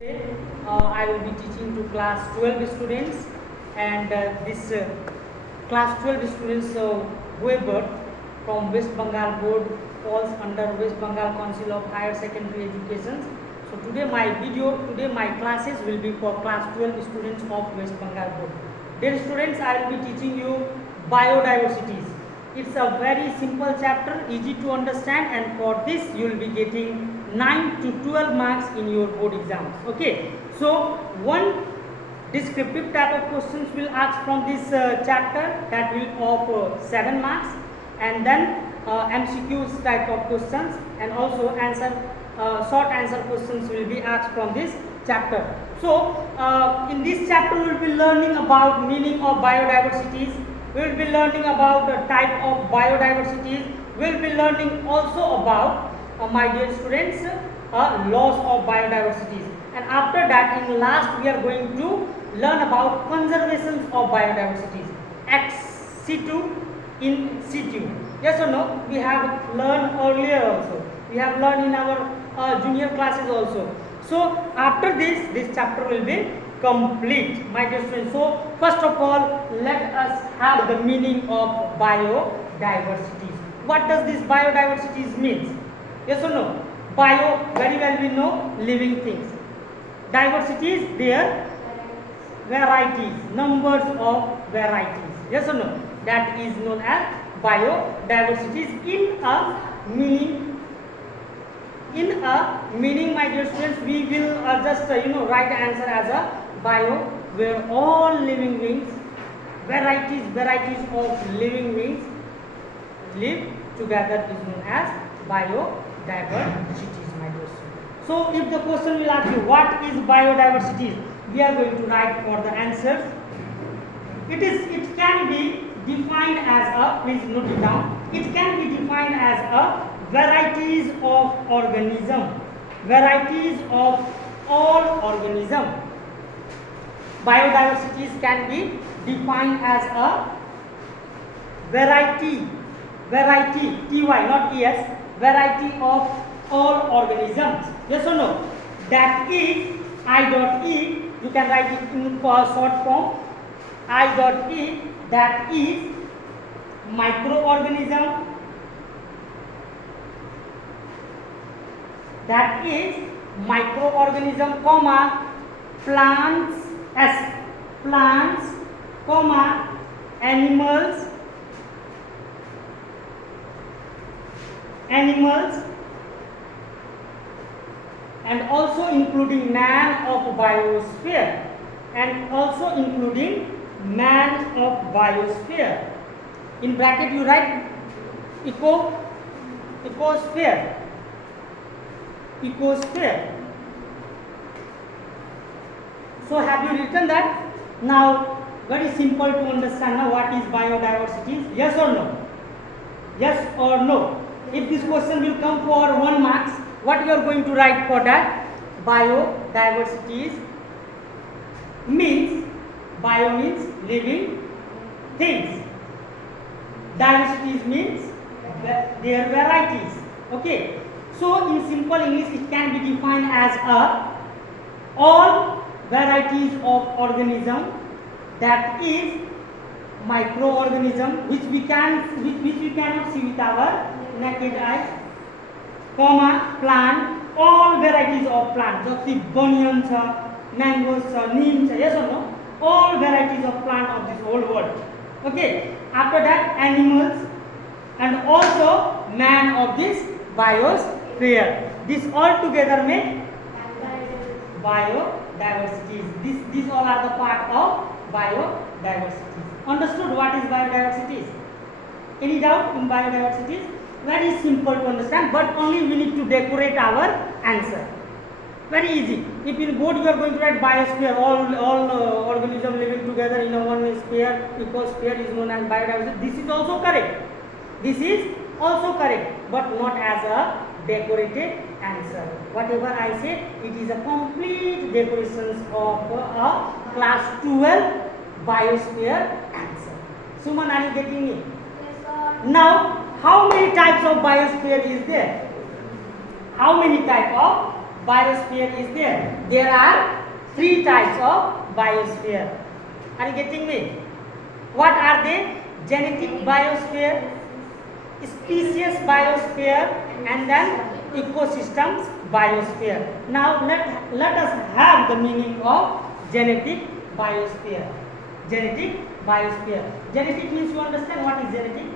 Today, I will be teaching to class 12 students, and this class 12 students Weber from West Bengal board falls under West Bengal Council of Higher Secondary Education. So today my classes will be for class 12 students of West Bengal board. Dear students, I will be teaching you biodiversities. It's a very simple chapter, easy to understand, and for this you will be getting 9 to 12 marks in your board exams. Okay, so one descriptive type of questions will ask from this chapter, that will of 7 marks, and then MCQs type of questions, and also short answer questions will be asked from this chapter. So in this chapter we will be learning about meaning of biodiversities. We will be learning about the type of biodiversities. We will be learning also about, my dear students, laws of biodiversities. And after that, in last, we are going to learn about conservation of biodiversities. Ex situ, in situ. Yes or no? We have learned earlier also. We have learned in our junior classes also. So after this chapter will be complete, my dear students. So first of all, let us have the meaning of biodiversities. What does this biodiversities means? Yes or no? Bio, very well we know, living things. Diversities, their varieties, numbers of varieties. Yes or no? That is known as biodiversities in a meaning. My dear students, we will just write the answer as a bio, where all living beings, varieties of living beings live together, is known as biodiversities, my dear students. So if the question will ask you what is biodiversity, we are going to write for the answers. It can be defined as a, please note it down, it can be defined as a varieties of organism, varieties of all organism. Biodiversities can be defined as a variety, ty, not es, variety of all organisms. Yes or no? That is I dot e, you can write it in short form, I dot e, that is microorganism, that is microorganism, comma, plants, s, plants, comma, animals, and also including man of biosphere, In bracket you write ecosphere. So have you written that? Now very simple to understand now what is biodiversity. Yes or no? Yes or no? If this question will come for 1 marks, what you are going to write for that? Biodiversity means, bio means living things, diversities means their varieties. Okay, so in simple English it can be defined as all varieties of organism, that is microorganism, which we cannot see with our naked eye, comma, plant, all varieties of plant, जति bunian छ, mangoes छ, neem छ, yes or no? All varieties of plant of this whole world. Okay, after that animals, and also man of this biosphere. This all together make biodiversities. These all are the part of biodiversity. Understood what is biodiversity? Any doubt in biodiversity? Very simple to understand, but only we need to decorate our answer. Very easy. If in board you are going to write biosphere, all organism living together in a one sphere, ecosphere is known as biodiversity. This is also correct, but not as a decorated answer. Whatever I say, it is a complete decorations of a class 12 biosphere answer. Suman, are you getting me? Yes, sir. Now, how many types of biosphere is there? How many type of biosphere is there? There are 3 types of biosphere. Are you getting me? What are they? Genetic biosphere, species biosphere, and then ecosystems biosphere. Now let us have the meaning of genetic biosphere. Genetic biosphere. Genetic means you understand what is genetic?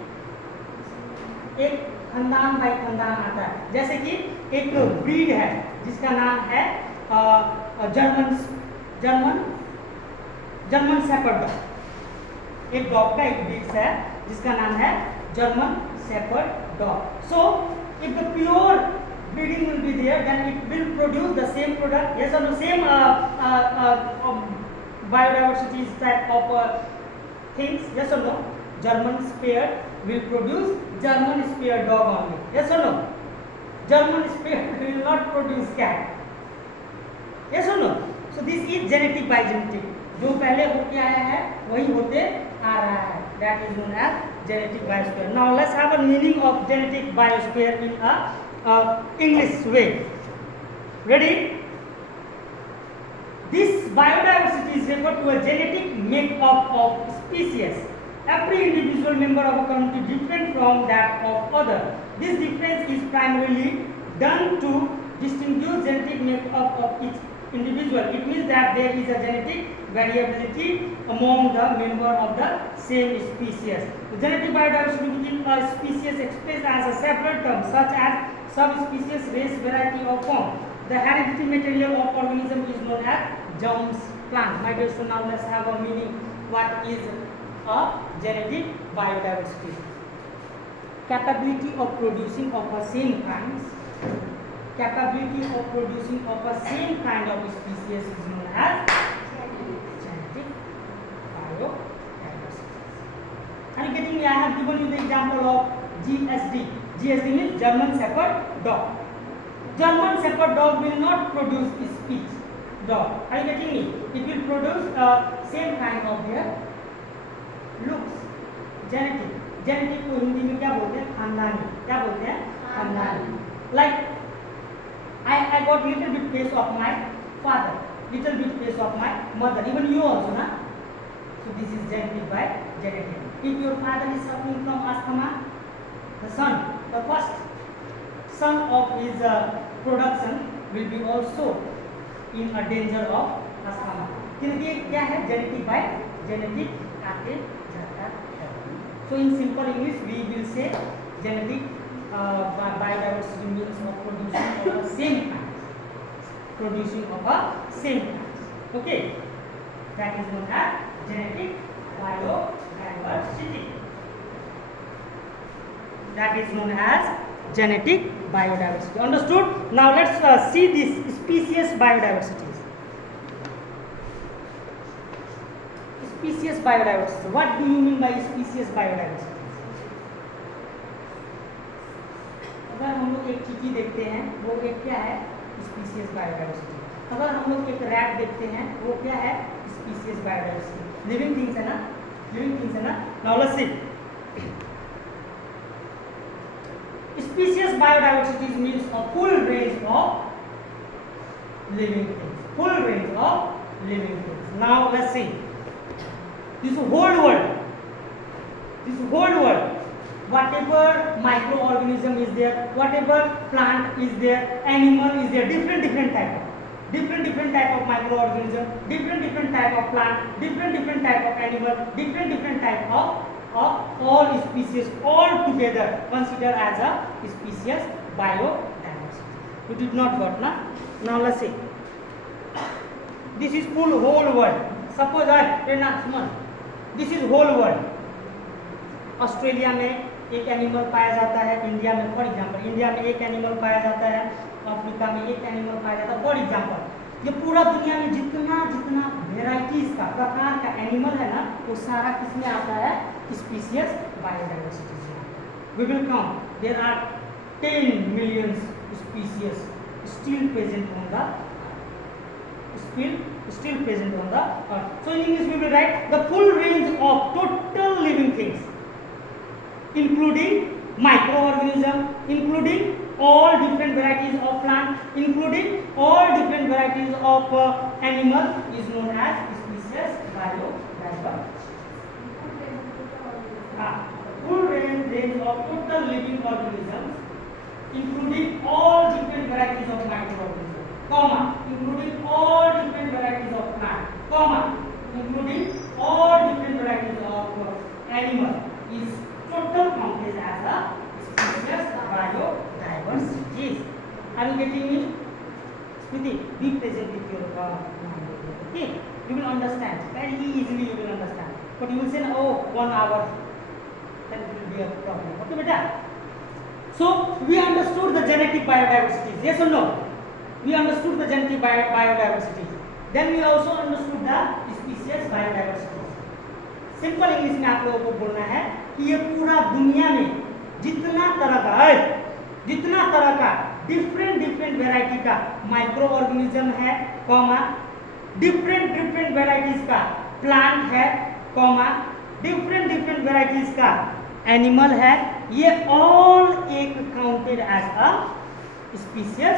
एक खानदान by खानदान आता है. जैसे कि एक breed है जिसका नाम है जर्मन शेपर्ड. एक डॉग का एक ब्रीड है जिसका नाम है German shepherd dog. So if the pure breeding will be there, then it will produce the same product. Yes or no? Same biodiversity type of things. Yes or no? German Shepherd will produce German Shepherd dog only. Yes or no? German Shepherd will not produce cat. Yes or no? So this is genetic by genetic. जो पहले होके आया है वही होते आ रहा है. That is known as genetic biosphere. Now let's have a meaning of genetic biosphere in a English way. Ready? This biodiversity is referred to a genetic makeup of species. Every individual member of a community different from that of other. This difference is primarily done to distinguish genetic makeup of each individual. It means that there is a genetic variability among the member of the same species. The genetic biodiversity within a species expressed as a several terms such as subspecies, race, variety, or form. The hereditary material of organism is known as germs plant. My dear, so now let's have a meaning. What is a genetic biodiversity? Capability of producing of the same kinds. Capability of producing of the same kind of species is known as genetic biodiversity. Are you getting me? I have given you the example of GSD. GSD means German Shepherd dog. German Shepherd dog will not produce speech dog. Are you getting me? It will produce same kind of their looks. Genetic. Genetic को हिंदी में क्या बोलते हैं? खानदानी. क्या बोलते हैं? खानदानी. Like I got little bit face of my father, little bit face of my mother. Even you also, na? So this is genetic by genetic. If your father is suffering from asthma, the son, the first son of his production will be also in a danger of asthma. क्योंकि क्या है? Genetic by genetic आते जाता है. So in simple English we will say genetic biodiversity means of producing of a same kind. Producing of a same kind. Okay, that is known as genetic biodiversity. That is known as genetic biodiversity. Understood? Now let's see this species biodiversity. Species biodiversity. What do you mean by species biodiversity? अगर हम लोग एक चीज़ देखते हैं वो एक क्या है? Species biodiversity. अगर हम लोग एक रैट देखते हैं वो क्या है? Species biodiversity. लिविंग थिंग्स है ना? लिविंग थिंग्स है ना? Now let's see. Species biodiversity means a full range of living things. Full range of living things. Now let's see. This whole world, whatever microorganism is there, whatever plant is there, animal is there, different type of microorganism, different type of plant, different type of animal, different type of all species all together considered as a species biodiversity. You did not got na? Now let's see. This is full whole world. Suppose this is whole world. Australia में एक animal पाया जाता है, India में for example India में एक animal पाया जाता है, अफ्रीका में एक एनिमल पाया जाता है फॉर एग्जांपल. ये पूरा दुनिया में जितना वेराइटीज का प्रकार का एनिमल है ना वो सारा किसमें आता है? स्पीसीज बायोडाइवर्सिटी में. We will count. There are 10 million species still present on the still present on the earth. So in English we will write the full range of total living things, including microorganism, including all different varieties of plant, including all different varieties of animal, is known as species biodiversity. Full range of total living organisms, including all different varieties of microorganisms, comma, including all different varieties of plant, comma, including all different varieties of animal, is total counted as a species biodiversity. Are you getting me? Smriti, be present with your mind. Okay, you will understand very easily. You will understand. But you will say, oh, 1 hour, then it will be a problem. Okay, beta. So we understood the genetic biodiversity. Yes or no? We understood the genetic biodiversity. Then we also understood the species biodiversity. Simple English में आप लोगों को बोलना है कि ये पूरा दुनिया में जितना तरह का डिफरेंट वैरायटी का माइक्रो ऑर्गेनिज्म है, कॉमा, डिफरेंट वैरायटीज का प्लांट है, कॉमा, डिफरेंट वैरायटीज का एनिमल है, ये ऑल एक counted as a species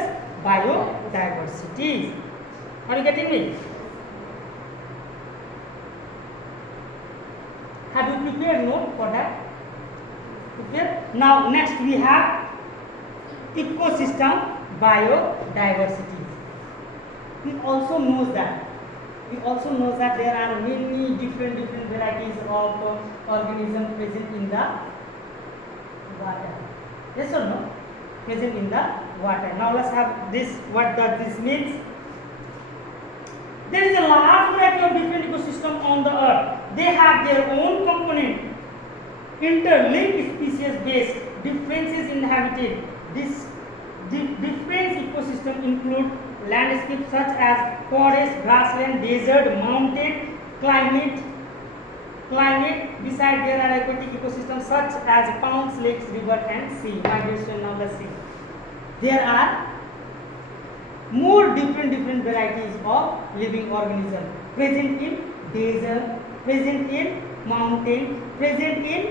biodiversity. Are you getting me? Have you prepared note for that? Okay. Now next we have ecosystem biodiversity. We also know that there are many different varieties of organisms present in the water. Yes or no? Present in the water. Now let's have this. What does this means? There is a large variety of different ecosystems on the earth. They have their own component, interlinked species based differences in habitat. This different ecosystem include landscapes such as forest, grassland, desert, mountain, climate. Besides, there are aquatic ecosystems such as ponds, lakes, river, and sea. Migration. Now let's see. There are more different varieties of living organisms present in desert, present in mountain, present in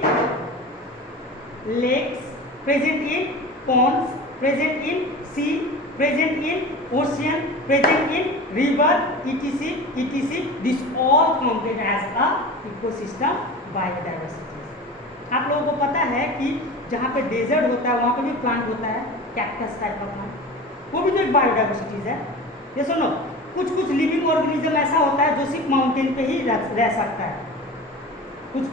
lakes, present in ponds, present in sea, present in ocean, present in river, etc. This all counted as a ecosystem biodiversity. आप लोगों को पता है कि जहाँ पे desert होता है वहाँ पे भी प्लांट होता है, कैक्टस टाइप का प्लांट, वो भी तो एक बायोडाइवर्सिटीज है. ये सुनो, कुछ लिविंग ऑर्गेनिज्म ऐसा होता है जो सिर्फ माउंटेन पे ही रह सकता है, कुछ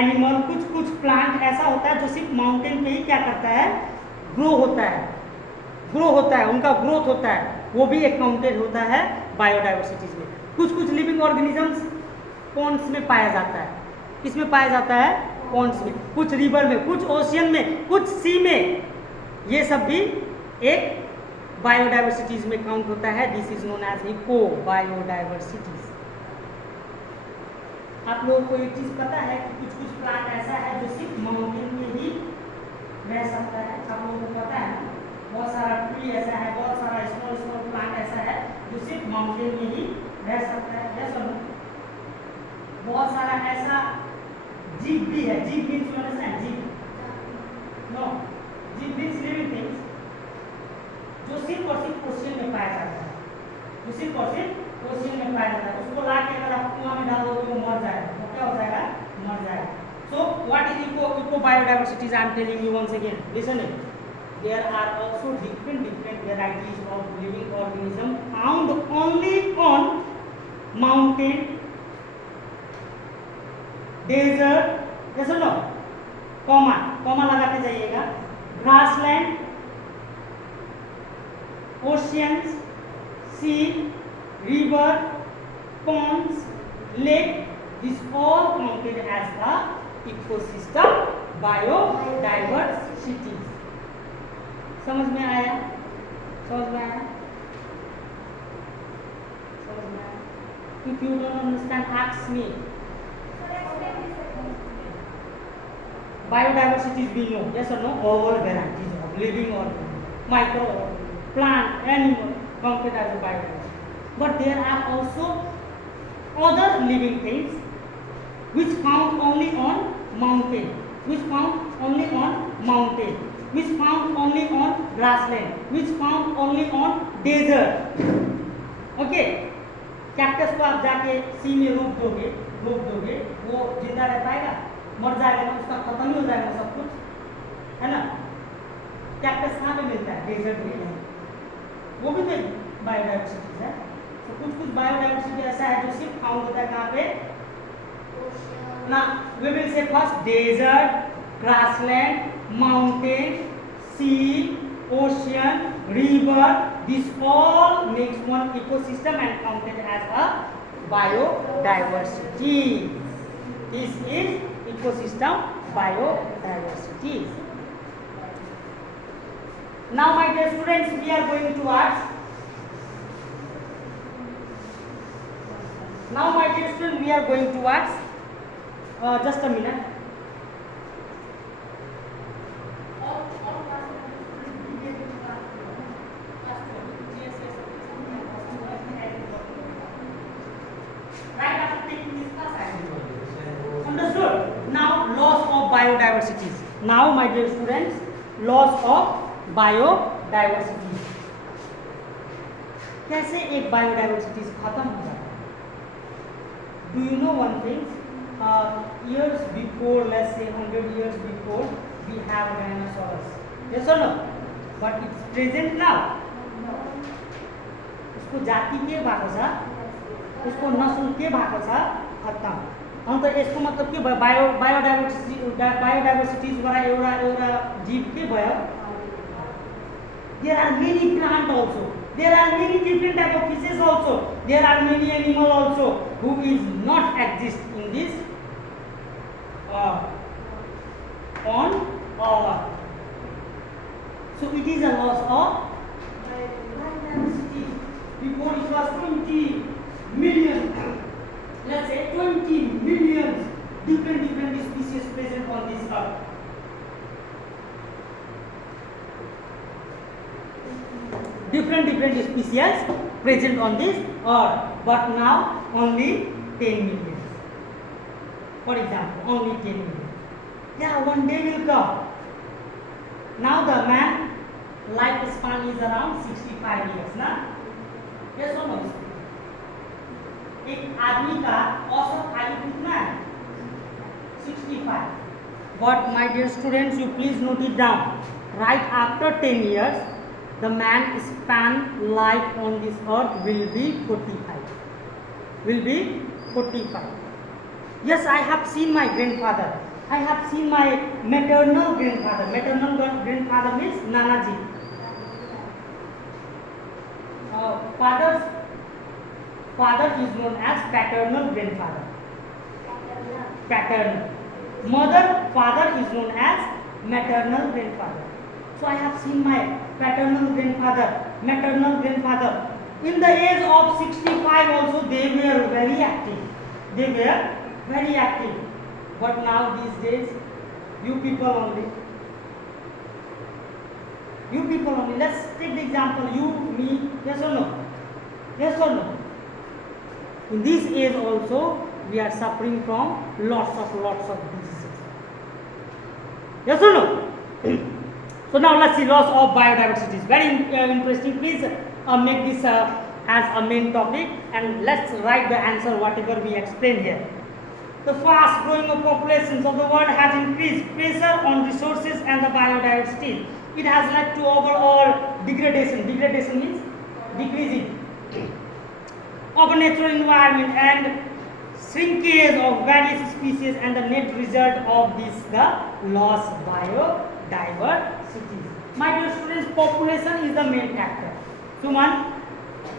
एनिमल, कुछ प्लांट ऐसा होता है जो सिर्फ माउंटेन पे ही क्या करता है, ग्रो होता है, उनका ग्रोथ होता है, वो भी एक काउंटेड होता है बायोडाइवर्सिटीज में. कुछ लिविंग ऑर्गेनिजम्स पॉन्ड्स में पाया जाता है. किसमें पाया जाता है? पॉन्ड्स में. कुछ रिवर में, कुछ ओशियन में, कुछ सी में. ये सब भी एक बायोडाइवर्सिटीज में काउंट होता है. This is known as eco biodiversities. आप लोगों को एक चीज पता है कि कुछ प्लांट ऐसा है जो सिर्फ माउंटेन में ही रह सकता है. आप लोगों को पता है बहुत सारा ट्री ऐसा है, बहुत सारा स्मॉल प्लांट ऐसा है जो सिर्फ माउंटेन में ही रह सकता है. जैसे बहुत सारा ऐसा जीव भी है. जीव मीन्स यू अंडरस्टैंड? जीव नो, जीव मीन्स लिविंग थिंग्स जो सिर्फ और सिर्फ ओशियन में पाया जाता है, उसको ला के अगर आप कुआं में डाल दो तो वो मर जाएगा. तो क्या हो जाएगा? मर जाएगा. So what is eco biodiversities? I am telling you once again. Listen it. There are also different varieties of living organism found only on mountain, desert, yes or no? Comma लगाते जाइएगा. grassland, oceans, sea, river, ponds, lake. This all counted as a ecosystem biodiversity. समझ में आया? If you don't understand, ask me. Biodiversity we know, yes or no? All varieties of living organisms, microorganisms, plant, animal, counted as a biodiversity. But there are also other living things which found only on mountain, which found only on grassland, which found only on desert. Okay, cactus को आप जाके सी में रोक दोगे, वो जिंदा रह पाएगा? मर जाएगा ना, उसका खत्म ही हो जाएगा सब कुछ, है ना? कैक्टस कहाँ पे मिलता है? डेजर्ट एरिया में, वो भी तो बायोडाइवर्सिटी है। तो कुछ बायोडाइवर्सिटी ऐसा है जो सिर्फ फाउंड होता है कहाँ पे? ना, we will say first desert, grassland, mountain, sea, ocean, river. This all makes one ecosystem and counted as a biodiversity. This is ecosystem biodiversity. Now, my dear students, we are going towards. Now, my dear students, we are going towards. Just a minute. Biodiversity. Now, my dear students, laws of biodiversity. कैसे एक biodiversity खत्म हो जाता है? Do you know one thing? Years before, let's say 100 years before, we have dinosaurs. Yes or no? But it's present now. उसको जाति के भएको छ, उसको नस्ल के भएको छ, खत्म। अन्त यसको मतलब के भयो? बायोडाइवर्सिटीबाट एउटा जीव के भयो? There are many plant also, there are many different type of fishes also, there are many animal also who is not exist in this on earth. So it is a loss of biodiversity. Before it was 20 million, let's say 20 millions different species present on this earth. Different species present on this earth, but now only 10 million. For example, only 10 million. Yeah, one day will come. Now the man lifespan is around 65 years, na? Yes or no? एक आदमी का औसत आयु कितना है? 65. But my dear students, you please note it down. Right after 10 years, the man span life on this earth will be 45. Will be 45. Yes, I have seen my grandfather. I have seen my maternal grandfather. Maternal grandfather means Nanaji. Father is known as paternal grandfather. Paternal. Father is known as maternal grandfather. So I have seen my paternal grandfather, maternal grandfather. In the age of 65 also they were very active. They were very active. But now these days, you people only. Let's take the example, you, me, yes or no? Yes or no? In this age also, we are suffering from lots of diseases. Yes or no? So now let's see loss of biodiversity. Very interesting. Please make this as a main topic and let's write the answer whatever we explain here. The fast growing of populations of the world has increased pressure on resources and the biodiversity. It has led to overall degradation. Degradation means decreasing of a natural environment and shrinkage of various species, and the net result of this the lost biodiversity. My dear students, population is the main factor. Suman,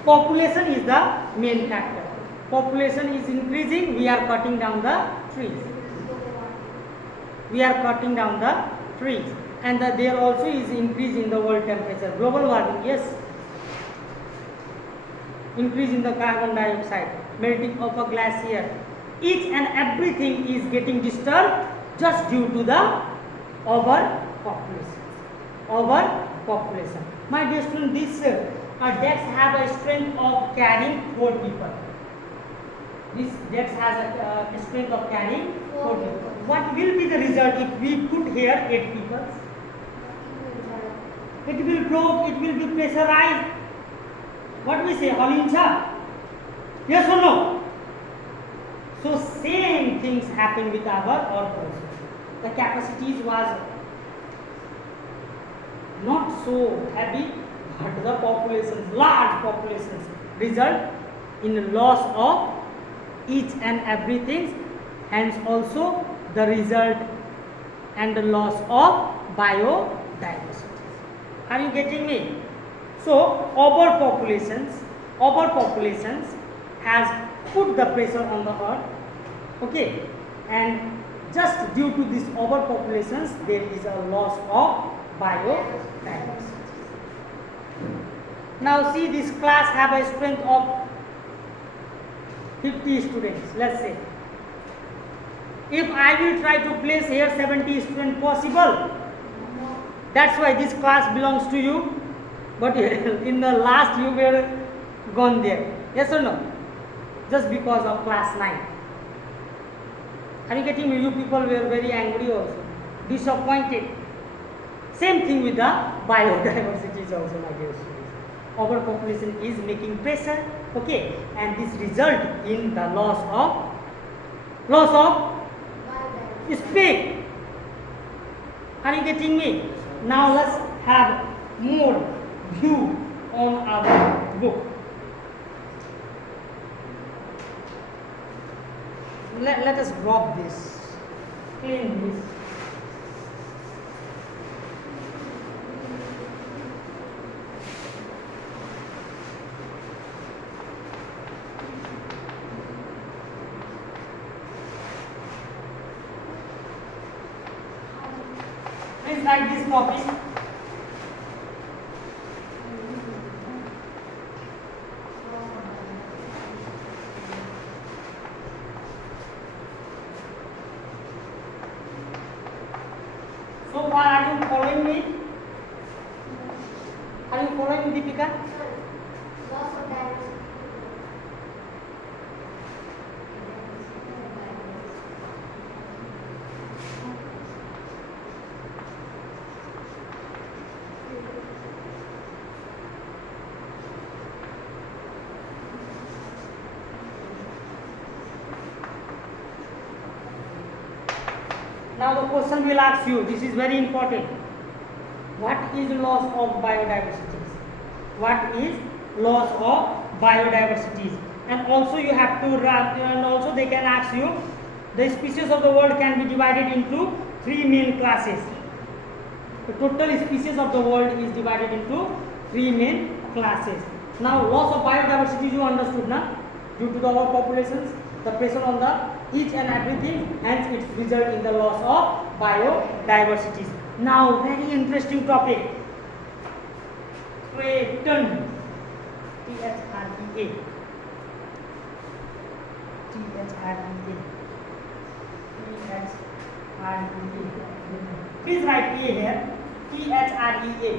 population is the main factor. Population is increasing, we are cutting down the trees. And there also is increase in the world temperature. Global warming, yes. Increase in the carbon dioxide, melting of a glacier. Each and everything is getting disturbed just due to the overpopulation. My dear students, these decks have a strength of carrying 4 people. This deck has a strength of carrying 4 people. What will be the result if we put here 8 people? it will broke, it will be pressurized. What we say, Holincha? Yes or no? So same things happen with our earth also. The capacities was not so heavy, but the populations, large populations, result in loss of each and everything, hence also the result and the loss of biodiversity. Are you getting me? So overpopulations has put the pressure on the earth, okay, and just due to this overpopulations there is a loss of biodiversity. Now see, this class have a strength of 50 students, let's say. If I will try to place here 70 students, possible? That's why this class belongs to you, but in the last you were gone there. Yes or no? Just because of class 9. Are you getting me? You people were very angry also, disappointed. Same thing with the biodiversity is also, my dear students. Overpopulation is making pressure, okay, and this result in the loss of speed. Are you getting me? Now let's have more view on our book. Let us drop this, clean this. Please write this copy. So far, are you following me? Are you following me, Deepika? Loss of diversity. Now the question will ask you, this is very important. What is loss of biodiversity? What is loss of biodiversity? And also you have to wrap, and also they can ask you, the species of the world can be divided into 3 main classes. The total species of the world is divided into 3 main classes. Now loss of biodiversity you understood now? Due to the overpopulations, the pressure on the each and everything, hence it result in the loss of biodiversity. Now very interesting topic. Threatened. T-H-R-E-A. T-H-R-E-A. T-H-R-E-A. Please write A here. T-H-R-E-A.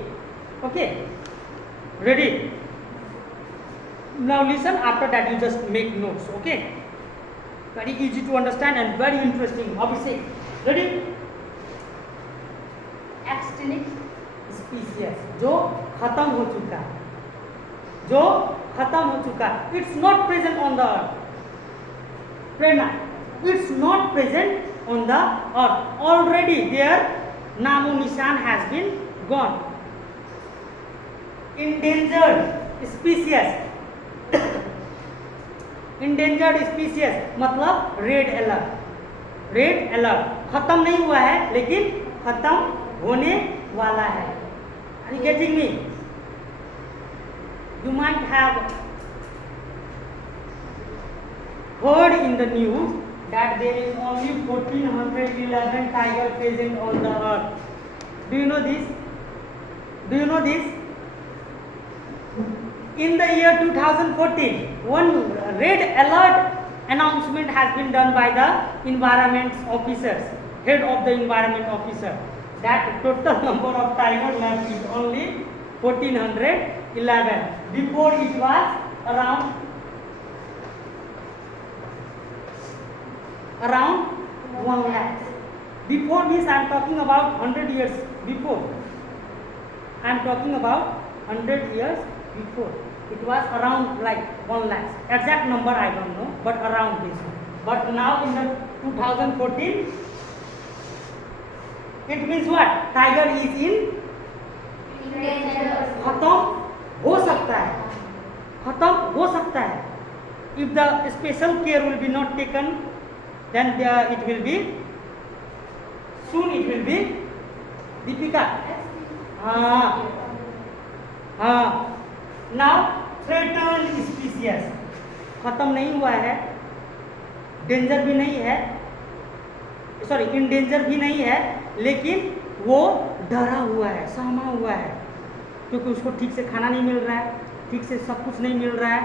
Okay. Ready? Now listen, after that you just make notes, okay? Very easy to understand and very interesting. Abhishek, ready? Extinct species, जो खत्म हो चुका, it's not present on the earth. Prerna, it's not present on the earth. Already their namo nishan has been gone. Endangered species. Endangered species मतलब red alert खत्म नहीं हुआ है लेकिन खत्म होने वाला है. Are you getting me? You might have heard in the news that there is only 1411 tiger present on the earth. Do you know this? In the year 2014, one red alert announcement has been done by the environment officers, head of the environment officer, that total number of tiger left is only 1411. Before it was around 1 lakh. Before this I am talking about 100 years before. I am talking about 100 years before. It was around like 1 lakh. Exact number I don't know, but around this. But now in the 2014, it means what? Tiger is in Endangered. खत्म हो सकता है, खत्म हो सकता है. If the special care will be not taken, then it will be soon. It will be Deepika. Now threatened species खत्म नहीं हुआ है, डेंजर भी नहीं है, सॉरी इंडेंजर भी नहीं है, लेकिन वो डरा हुआ है, सहमा हुआ है, क्योंकि उसको ठीक से खाना नहीं मिल रहा है, ठीक से सब कुछ नहीं मिल रहा है,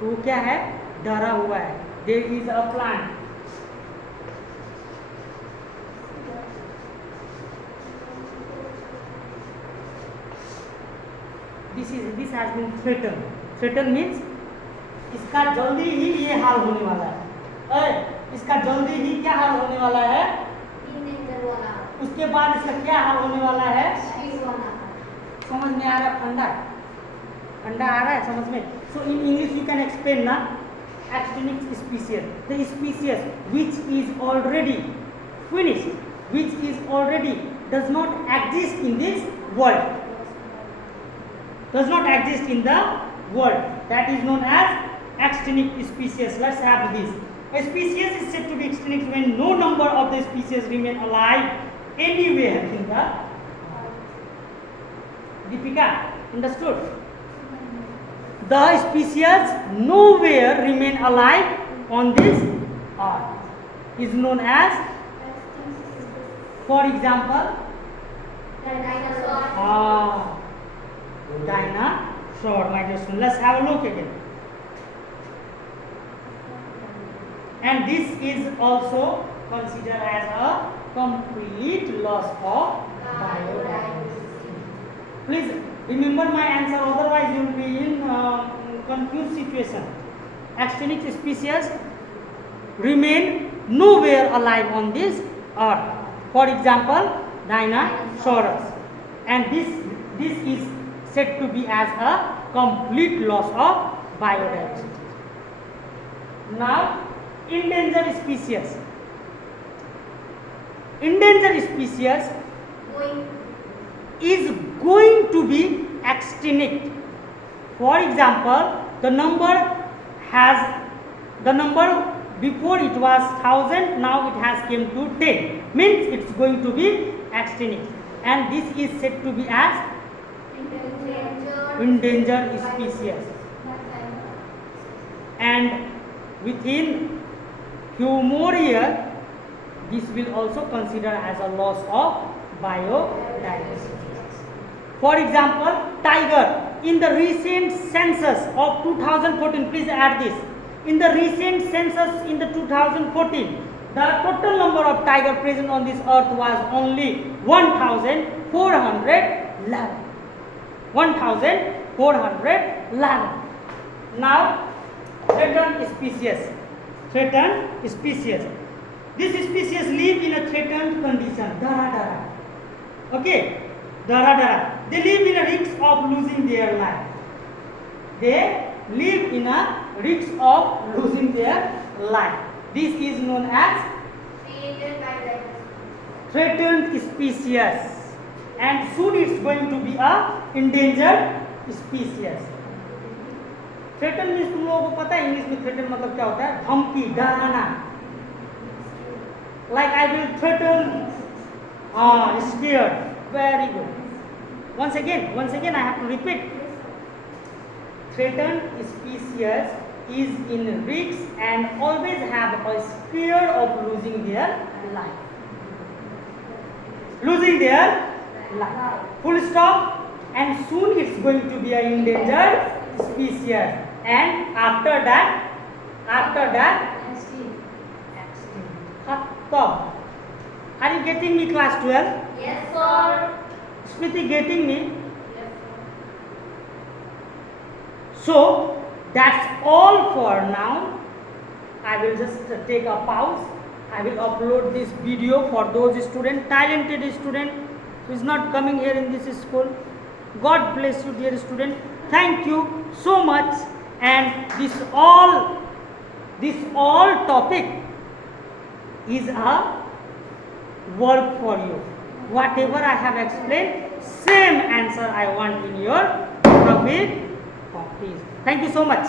तो वो क्या है, डरा हुआ है. There is a plant. This has been threaten. Threaten means इसका जल्दी ही ये हाल होने वाला है. इसका जल्दी ही क्या हाल होने वाला है, Endangered वाला. उसके बाद इसका क्या हाल होने वाला है. Street वाला. समझ में आ रहा है? फंडा फंडा आ रहा है समझ में. So in English you can explain ना. Extinct species, the species which is already finished, which is already does not exist in this world, does not exist in the world, that is known as extinct species. Let's have this. A species is said to be extinct when no number of the species remain alive anywhere in the. Deepika, understood? The species nowhere remain alive on this earth is known as, for example, Dinosaur. dinosaur. My dear student, let's have a look again. And this is also considered as a complete loss of biodiversity. Please remember my answer, otherwise you will be in confused situation. Extinct species remain nowhere alive on this earth. For example, dinosaurs. And this is said to be as a complete loss of biodiversity. Now, endangered species. Endangered species Going. is going to be extinct. For example, the number before it was 1000, now it has came to 10, means it's going to be extinct, and this is said to be as endangered species. And within few more years, this will also consider as a loss of biodiversity. For example, tiger. In the recent census of 2014, please add this. In the recent census in the 2014, the total number of tiger present on this earth was only 1,411. 1,411. Now, threatened species. Threatened species. This species live in a threatened condition. Dara dara. Okay, dara dara. They live in a risk of losing their life. They live in a risk of losing their life. This is known as threatened species, and soon it's going to be a endangered species. Threaten means तुम लोगों को पता है English में threaten मतलब क्या होता है, धमकी, डराना. Like I will threaten, scared. Very good. Once again I have to repeat. Threatened species is in risk and always have a fear of losing their life. Losing their life. Full stop. And soon it's going to be an endangered species. And after that, extinct. Khatam. Are you getting me, class 12? Yes, sir. Smriti, getting me? Yes, sir. So that's all for now. I will just take a pause. I will upload this video for those students, talented student who is not coming here in this school. God bless you, dear student. Thank you so much. And this all topic is a work for you. Whatever I have explained, same answer I want in your topic. Please. Thank you so much.